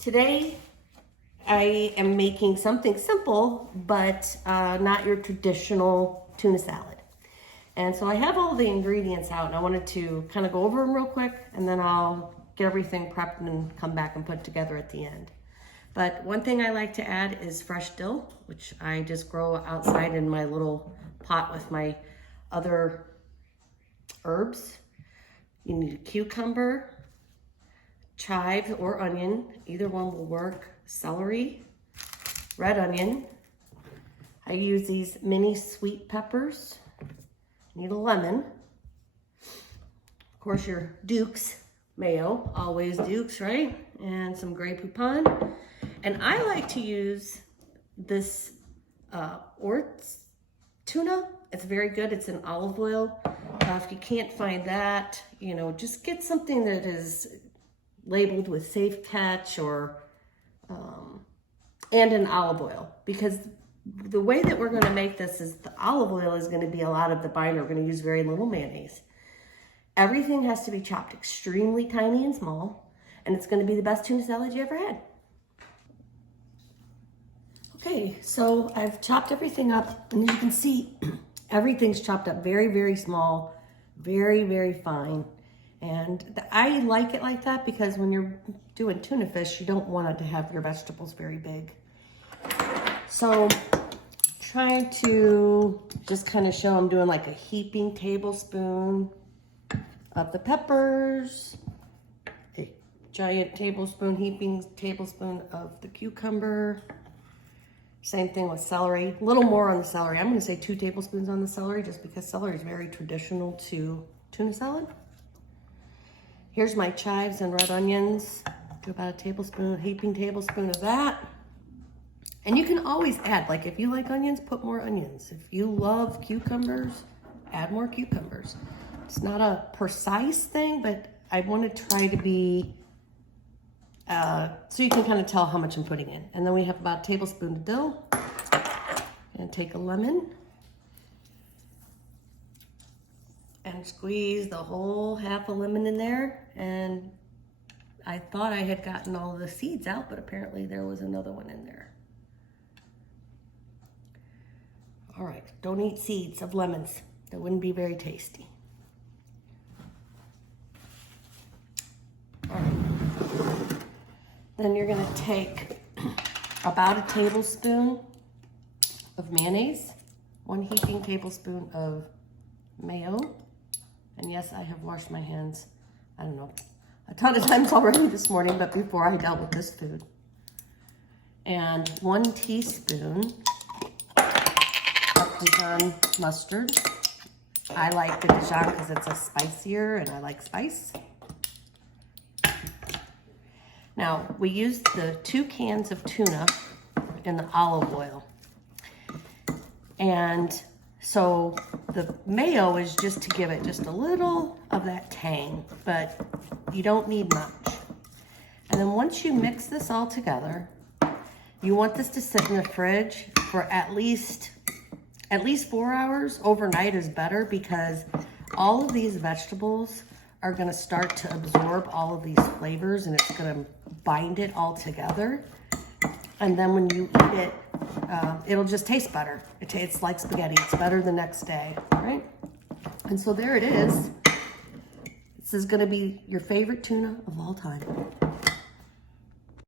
Today, I am making something simple, but not your traditional tuna salad. And so I have all the ingredients out, and I wanted to kind of go over them real quick, and then I'll get everything prepped and come back and put together at the end. But one thing I like to add is fresh dill, which I just grow outside in my little pot with my other herbs. You need a cucumber, chive or onion, either one will work, celery, red onion. I use these mini sweet peppers. Need a lemon. Of course, your Duke's mayo, always Duke's, right? And some Grey Poupon. And I like to use this Orts tuna. It's very good. It's in olive oil. If you can't find that, you know, just get something that is labeled with safe catch or and in olive oil, because the way that we're going to make this is the olive oil is going to be a lot of the binder. We're going to use very little mayonnaise. Everything has to be chopped extremely tiny and small, and it's going to be the best tuna salad you ever had. Okay, so I've chopped everything up, and you can see everything's chopped up very, very small, very, very fine. And I like it like that because when you're doing tuna fish, you don't want it to have your vegetables very big. So trying to just kind of show I'm doing like a heaping tablespoon of the peppers, a giant heaping tablespoon of the cucumber. Same thing with celery, a little more on the celery. I'm gonna say 2 tablespoons on the celery just because celery is very traditional to tuna salad. Here's my chives and red onions. Do about a tablespoon, heaping tablespoon of that. And you can always add, like if you like onions, put more onions. If you love cucumbers, add more cucumbers. It's not a precise thing, but I want to try to be, so you can kind of tell how much I'm putting in. And then we have about a tablespoon of dill. And take a lemon. And squeeze the whole half a lemon in there. And I thought I had gotten all the seeds out, but apparently there was another one in there. All right, don't eat seeds of lemons. That wouldn't be very tasty. All right. Then you're gonna take about a tablespoon of mayonnaise, 1 heaping tablespoon of mayo. And yes, I have washed my hands, I don't know, a ton of times already this morning, but before I dealt with this food. And 1 teaspoon of Dijon mustard. I like the Dijon because it's a spicier and I like spice. Now, we used the 2 cans of tuna in the olive oil. And so the mayo is just to give it just a little of that tang, but you don't need much. And then once you mix this all together, you want this to sit in the fridge for at least 4 hours. Overnight is better because all of these vegetables are gonna start to absorb all of these flavors and it's gonna bind it all together. And then when you eat it, it'll just taste better. It tastes like spaghetti. It's better the next day, right? And so there it is. This is gonna be your favorite tuna of all time.